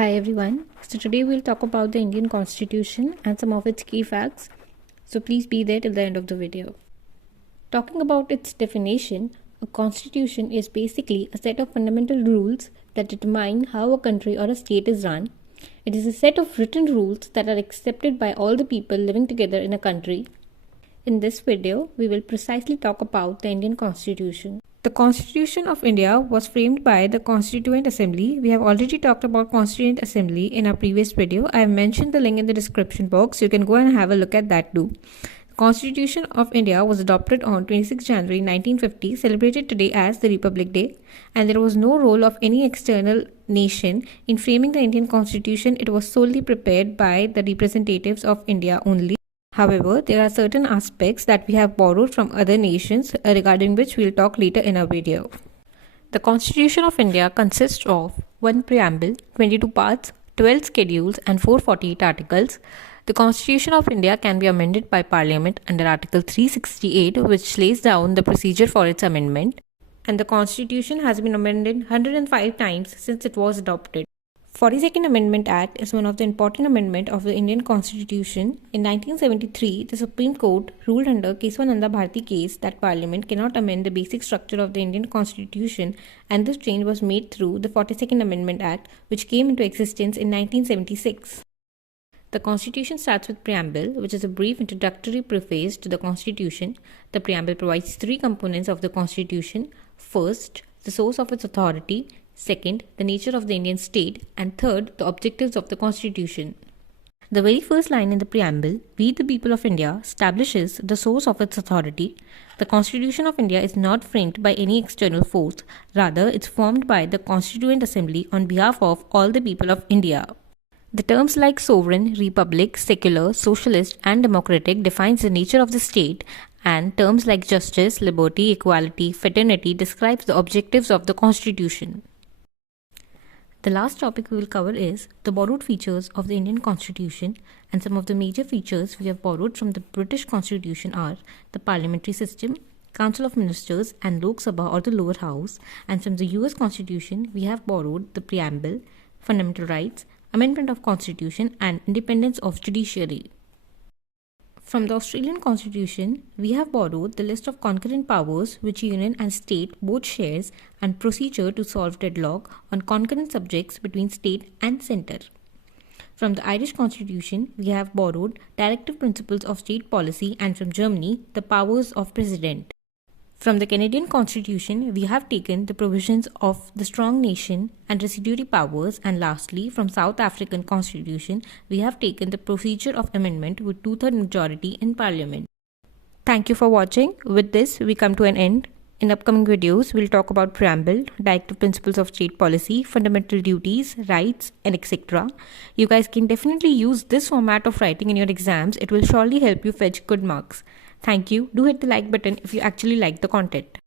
Hi everyone. So today we'll talk about the Indian Constitution and some of its key facts. So please be there till the end of the video. Talking about its definition, a constitution is basically a set of fundamental rules that determine how a country or a state is run. It is a set of written rules that are accepted by all the people living together in a country. In this video, we will precisely talk about the Indian Constitution. The Constitution of India was framed by the Constituent Assembly. We have already talked about Constituent Assembly in our previous video. I have mentioned the link in the description box. You can go and have a look at that too. The Constitution of India was adopted on 26 January 1950, celebrated today as the Republic Day, and there was no role of any external nation in framing the Indian Constitution. It was solely prepared by the representatives of India only. However, there are certain aspects that we have borrowed from other nations regarding which we will talk later in our video. The Constitution of India consists of 1 preamble, 22 parts, 12 schedules and 448 articles. The Constitution of India can be amended by Parliament under Article 368, which lays down the procedure for its amendment. And the Constitution has been amended 105 times since it was adopted. 42nd Amendment Act is one of the important amendments of the Indian Constitution. In 1973, the Supreme Court ruled under Keswananda Bharati case that Parliament cannot amend the basic structure of the Indian Constitution, and this change was made through the 42nd Amendment Act, which came into existence in 1976. The Constitution starts with Preamble, which is a brief introductory preface to the Constitution. The Preamble provides three components of the Constitution. First, the source of its authority. Second, the nature of the Indian state, and third, the objectives of the Constitution. The very first line in the preamble, "We the people of India," establishes the source of its authority. The Constitution of India is not framed by any external force, rather it's formed by the Constituent Assembly on behalf of all the people of India. The terms like sovereign, republic, secular, socialist and democratic defines the nature of the state, and terms like justice, liberty, equality, fraternity describes the objectives of the Constitution. The last topic we will cover is the borrowed features of the Indian Constitution, and some of the major features we have borrowed from the British Constitution are the parliamentary system, Council of Ministers and Lok Sabha or the lower house, and from the US Constitution we have borrowed the preamble, fundamental rights, amendment of Constitution and independence of judiciary. From the Australian Constitution, we have borrowed the list of concurrent powers which union and state both shares and procedure to solve deadlock on concurrent subjects between state and centre. From the Irish Constitution, we have borrowed directive principles of state policy, and from Germany, the powers of president. From the Canadian Constitution, we have taken the provisions of the strong nation and residuary powers, and lastly, from South African Constitution, we have taken the procedure of amendment with 2/3 majority in Parliament. Thank you for watching. With this, we come to an end. In upcoming videos, we'll talk about preamble, directive principles of state policy, fundamental duties, rights, and etc. You guys can definitely use this format of writing in your exams. It will surely help you fetch good marks. Thank you. Do hit the like button if you actually like the content.